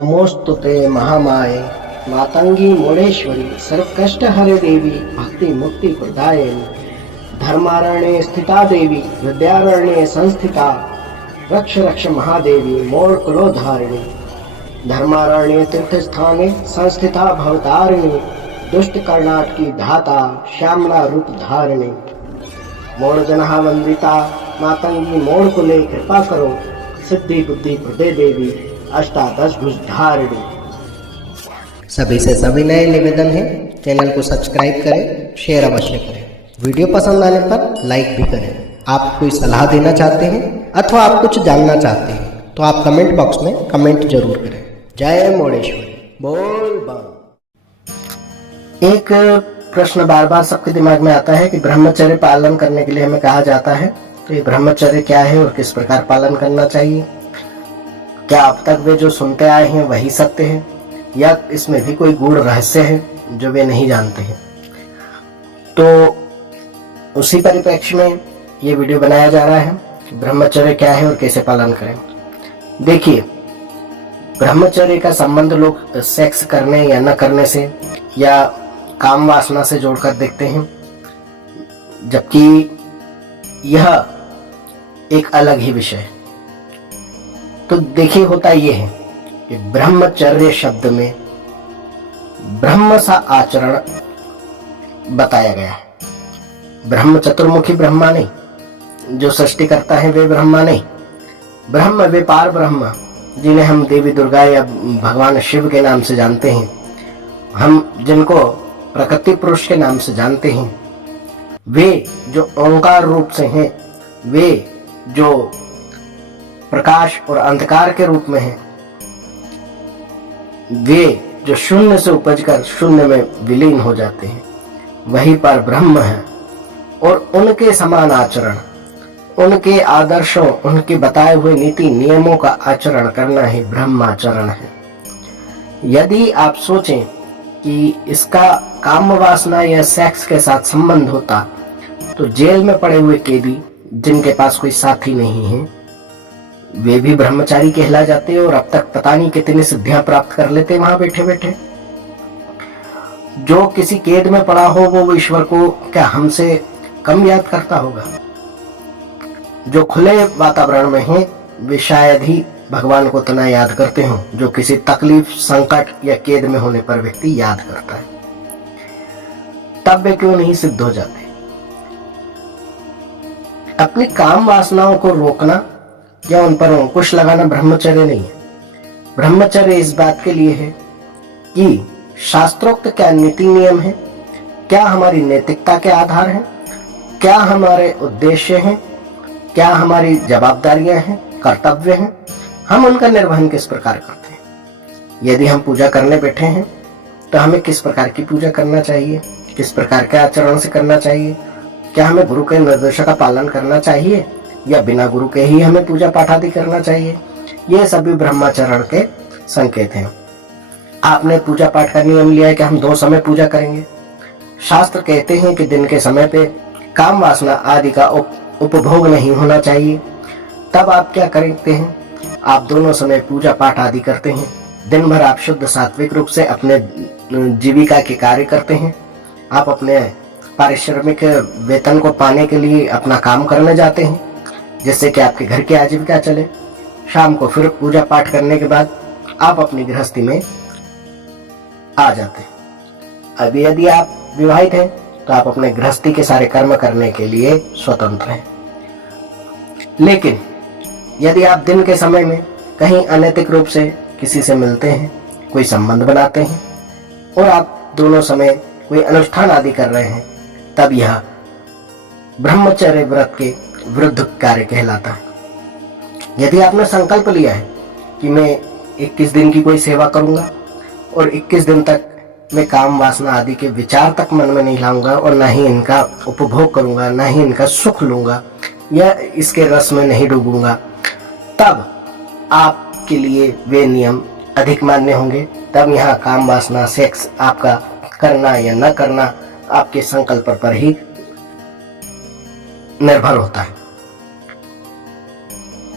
नमोस्तुते महामाये मातंगी मोड़ेश्वरी सर्वकष्ट हरे देवी भक्ति मुक्ति प्रदायिनी धर्मारण्ये स्थिता देवी विद्यारण्ये संस्थिता रक्ष रक्ष महादेवी मोड़ कुलोधारिणी धर्मारण्ये तीर्थ स्थाने संस्थिता भवतारिणी दुष्ट कर्णाट की धाता श्यामला रूप धारिणी मोड़ जनहा वंदिता मातंगी मोड़ कुले कृपा करो सिद्धि बुद्धि प्रदे देवी अष्टादश भुजधारिणी। सभी से सविनय निवेदन है, चैनल को सब्सक्राइब करें, शेयर अवश्य करें। वीडियो पसंद आने पर लाइक भी करें। आप कोई सलाह देना चाहते हैं अथवा आप कुछ जानना चाहते हैं तो आप कमेंट बॉक्स में कमेंट जरूर करें। जय मोड़ेश्वरी बोल बम। एक प्रश्न बार बार सबके दिमाग में आता है कि ब्रह्मचर्य पालन करने के लिए हमें कहा जाता है, तो ये ब्रह्मचर्य क्या है और किस प्रकार पालन करना चाहिए? क्या अब तक वे जो सुनते आए हैं वही सत्य है या इसमें भी कोई गूढ़ रहस्य है जो वे नहीं जानते हैं? तो उसी परिप्रेक्ष्य में ये वीडियो बनाया जा रहा है कि ब्रह्मचर्य क्या है और कैसे पालन करें। देखिए, ब्रह्मचर्य का संबंध लोग सेक्स करने या न करने से या काम वासना से जोड़कर देखते हैं, जबकि यह एक अलग ही विषय है। तो देखिए, होता यह है कि ब्रह्मचर्य शब्द में ब्रह्म सा आचरण बताया गया है। ब्रह्म चतुर्मुखी ब्रह्मा नहीं, जो सृष्टि करता है वे ब्रह्मा नहीं। ब्रह्म वे पार ब्रह्म जिन्हें हम देवी दुर्गा या भगवान शिव के नाम से जानते हैं, हम जिनको प्रकृति पुरुष के नाम से जानते हैं, वे जो ओंकार रूप से हैं, वे जो प्रकाश और अंधकार के रूप में हैं, वे जो शून्य से उपजकर शून्य में विलीन हो जाते हैं, वही पर ब्रह्म है। और उनके समान आचरण, उनके आदर्शों, उनके बताए हुए नीति नियमों का आचरण करना ही ब्रह्माचरण है। यदि आप सोचें कि इसका काम वासना या सेक्स के साथ संबंध होता, तो जेल में पड़े हुए कैदी जिनके पास कोई साथी नहीं है, वे भी ब्रह्मचारी कहला जाते और अब तक पता नहीं कितनी सिद्धियां प्राप्त कर लेते वहां बैठे बैठे। जो किसी कैद में पड़ा हो वो ईश्वर को क्या हमसे कम याद करता होगा? जो खुले वातावरण में हैं वे शायद ही भगवान को उतना याद करते हो जो किसी तकलीफ, संकट या कैद में होने पर व्यक्ति याद करता है। तब वे क्यों नहीं सिद्ध हो जाते? अपनी काम वासनाओं को रोकना या उन पर अंकुश लगाना ब्रह्मचर्य नहीं है। ब्रह्मचर्य इस बात के लिए है कि शास्त्रोक्त क्या नीति नियम है, क्या हमारी नैतिकता के आधार हैं, क्या हमारे उद्देश्य हैं, क्या हमारी जवाबदारियां हैं, कर्तव्य हैं, हम उनका निर्वहन किस प्रकार करते हैं। यदि हम पूजा करने बैठे हैं तो हमें किस प्रकार की पूजा करना चाहिए, किस प्रकार के आचरण से करना चाहिए, क्या हमें गुरु के निर्देशों का पालन करना चाहिए या बिना गुरु के ही हमें पूजा पाठ आदि करना चाहिए, ये सभी ब्रह्माचरण के संकेत हैं। आपने पूजा पाठ का नियम लिया है कि हम 2 समय पूजा करेंगे। शास्त्र कहते हैं कि दिन के समय पे काम वासना आदि का उपभोग नहीं होना चाहिए। तब आप क्या करते हैं? आप दोनों समय पूजा पाठ आदि करते हैं। दिन भर आप शुद्ध सात्विक रूप से अपने जीविका के कार्य करते हैं। आप अपने पारिश्रमिक वेतन को पाने के लिए अपना काम करने जाते हैं, जिससे कि आपके घर की आजीविका चले। शाम को फिर पूजा पाठ करने के बाद आप अपनी गृहस्थी में आ जाते हैं। अभी यदि आप विवाहित हैं तो आप अपने गृहस्थी के सारे कर्म करने के लिए स्वतंत्र हैं। लेकिन यदि आप दिन के समय में कहीं अनैतिक रूप से किसी से मिलते हैं, कोई संबंध बनाते हैं और आप दोनों समय कोई अनुष्ठान आदि कर रहे हैं, तब यह ब्रह्मचर्य व्रत के विरुद्ध कार्य कहलाता है। यदि आपने संकल्प लिया है कि मैं 21 दिन की कोई सेवा करूंगा और 21 दिन तक मैं काम वासना आदि के विचार तक मन में नहीं लाऊंगा और ना ही इनका उपभोग करूंगा, ना ही इनका सुख लूंगा या इसके रस में नहीं डूबूंगा, तब आपके लिए वे नियम अधिक मान्य होंगे। तब यहाँ काम वासना, सेक्स आपका करना या न करना आपके संकल्प पर ही निर्भर होता है।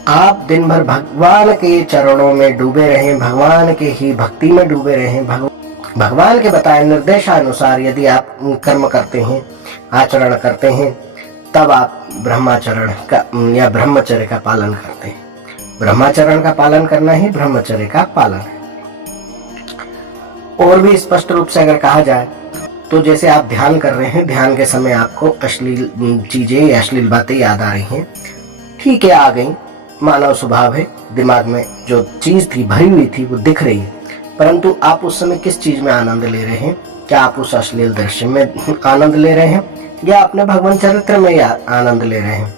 आप दिन भर भगवान के चरणों में डूबे रहें, भगवान के ही भक्ति में डूबे रहें, भगवान के बताए निर्देशानुसार यदि आप कर्म करते हैं, आचरण करते हैं, तब आप ब्रह्माचरण का या ब्रह्मचर्य का पालन करते हैं। ब्रह्माचरण का पालन करना ही ब्रह्मचर्य का पालन है। और भी स्पष्ट रूप से अगर कहा जाए तो जैसे आप ध्यान कर रहे हैं, ध्यान के समय आपको अश्लील चीजें या अश्लील बातें याद आ रही हैं, ठीक है, आ गई, मानव स्वभाव है, दिमाग में जो चीज थी भरी हुई थी वो दिख रही है, परंतु आप उस समय किस चीज में आनंद ले रहे हैं? क्या आप उस अश्लील दृश्य में आनंद ले रहे हैं या अपने भगवान चरित्र में आनंद ले रहे हैं?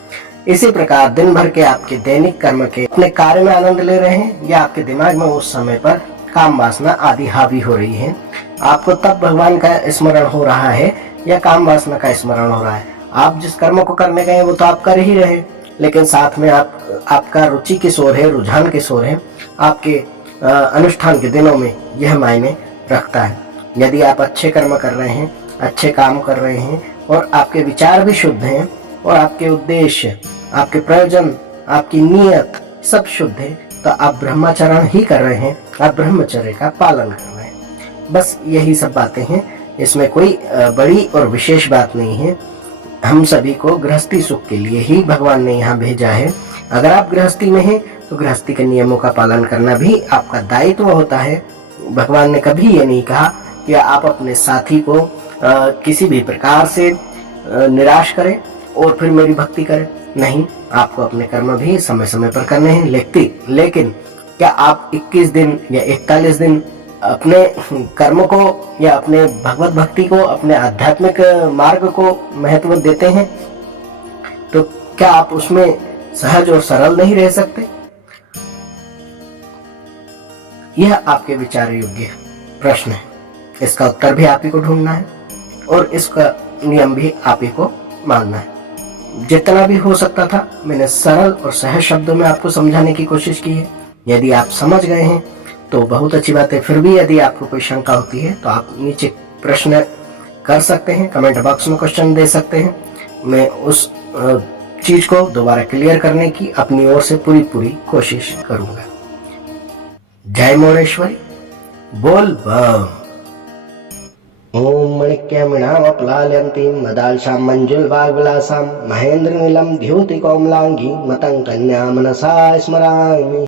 इसी प्रकार दिन भर के आपके दैनिक कर्म के अपने कार्य में आनंद ले रहे हैं या आपके दिमाग में उस समय पर काम वासना आदि हावी हो रही है? आपको तब भगवान का स्मरण हो रहा है या काम वासना का स्मरण हो रहा है? आप जिस कर्म को करने गए वो तो आप कर ही रहे, लेकिन साथ में आपका रुचि किस ओर है, रुझान किस ओर है, आपके अनुष्ठान के दिनों में यह मायने रखता है। यदि आप अच्छे कर्म कर रहे हैं, अच्छे काम कर रहे हैं और आपके विचार भी शुद्ध हैं और आपके उद्देश्य, आपके प्रयोजन, आपकी नीयत सब शुद्ध है, तो आप ब्रह्माचरण ही कर रहे हैं, आप ब्रह्मचर्य का पालन कर रहे हैं। बस यही सब बातें हैं, इसमें कोई बड़ी और विशेष बात नहीं है। हम सभी को गृहस्थी सुख के लिए ही भगवान ने यहाँ भेजा है। अगर आप गृहस्थी में हैं तो गृहस्थी के नियमों का पालन करना भी आपका दायित्व होता है। भगवान ने कभी ये नहीं कहा कि आप अपने साथी को किसी भी प्रकार से निराश करें और फिर मेरी भक्ति करें। नहीं, आपको अपने कर्म भी समय समय पर करने हैं, लेकिन क्या आप 21 दिन या 41 दिन अपने कर्म को या अपने भगवत भक्ति को, अपने आध्यात्मिक मार्ग को महत्व देते हैं? तो क्या आप उसमें सहज और सरल नहीं रह सकते? यह आपके विचार योग्य प्रश्न है, इसका उत्तर भी आप ही को ढूंढना है और इसका नियम भी आप ही को मानना है। जितना भी हो सकता था मैंने सरल और सहज शब्दों में आपको समझाने की कोशिश की है। यदि आप समझ गए हैं तो बहुत अच्छी बात है। फिर भी यदि आपको कोई शंका होती है तो आप नीचे प्रश्न कर सकते हैं, कमेंट बॉक्स में क्वेश्चन दे सकते हैं। मैं उस चीज को दोबारा क्लियर करने की अपनी ओर से पूरी कोशिश करूंगा। जय मोरेश्वरी, बोल बम। ओम मणिक्यमिणामप्लाल्यन्तीं मदालसां मंजुलवाग्विलासां महेन्द्रनीलं द्युतिकोमलांगी मतं कन्या मनसा स्मरामि।